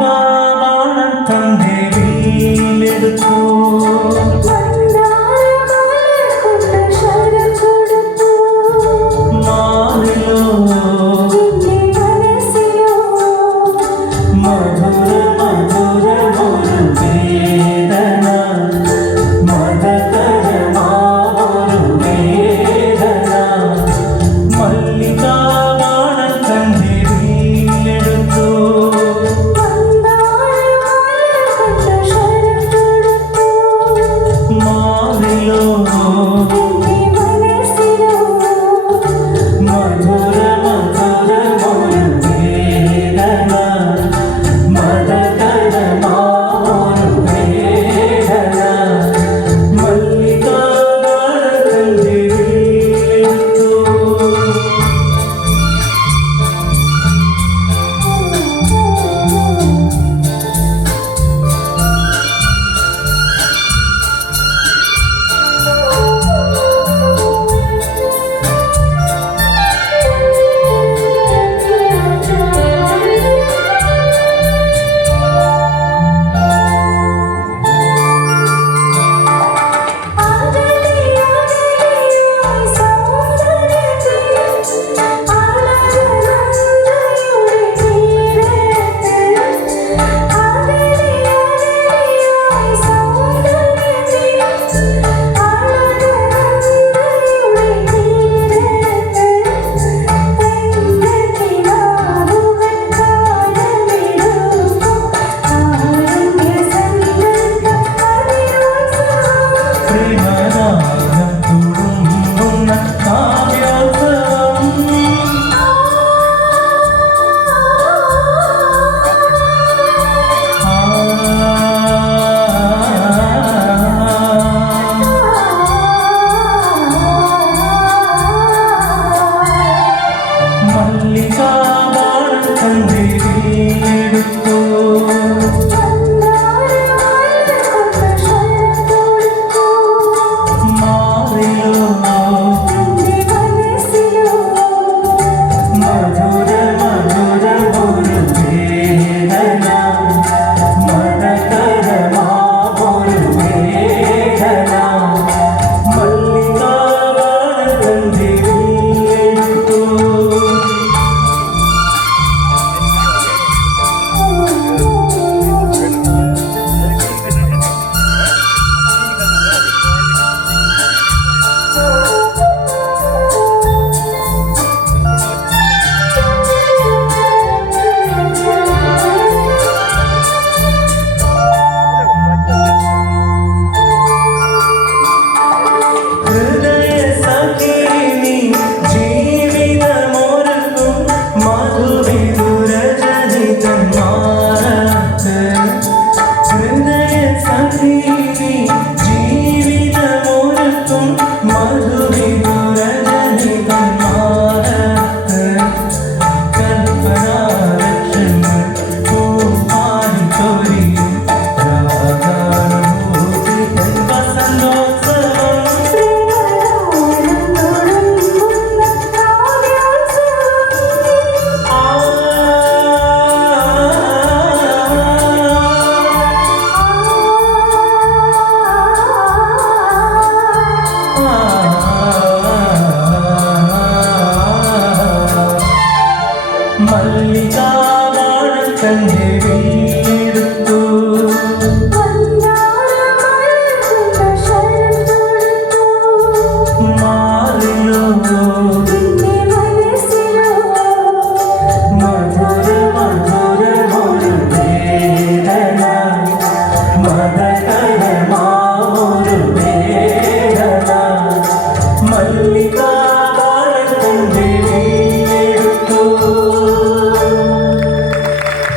നാം തന്റെ വീലെടുത്തു